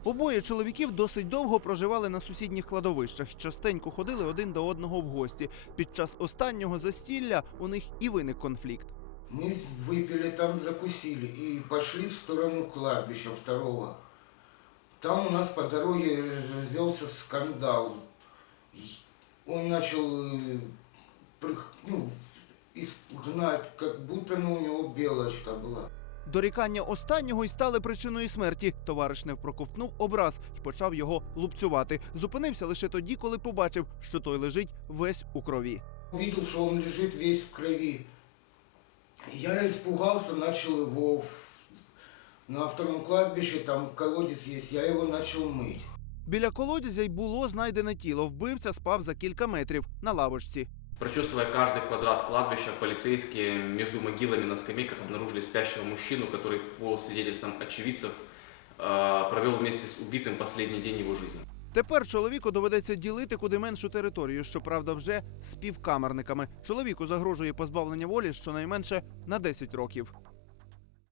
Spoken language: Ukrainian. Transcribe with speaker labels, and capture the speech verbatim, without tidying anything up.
Speaker 1: Обоє чоловіків досить довго проживали на сусідніх кладовищах, частенько ходили один до одного в гості. Під час останнього застілля у них і виник конфлікт.
Speaker 2: Мы выпили там, закусили и пошли в сторону кладбища второго. Там у нас по дороге развелся скандал. Он начал э, ну, гнать, как будто ну, у него белочка была.
Speaker 1: Дорікання останнього й стали причиною смерті. Товариш не проковтнув образ і почав його лупцювати. Зупинився лише тоді, коли побачив, що той лежить весь у крові.
Speaker 2: Увидел, что он лежит весь в крови. Я испугался, начал его на втором кладбище, там колодец есть, я его начал мыть.
Speaker 1: Біля колодязя й було знайдене тіло. Вбивця спав за кілька метрів на лавочці.
Speaker 3: Прочесывая каждый квадрат кладбища, полицейские между могилами на скамейках обнаружили спящего мужчину, который, по свидетельствам очевидцев, провел вместе с убитым последний день его жизни.
Speaker 1: Тепер чоловіку доведеться ділити куди меншу територію, щоправда, вже з співкамерниками. Чоловіку загрожує позбавлення волі щонайменше на десять років.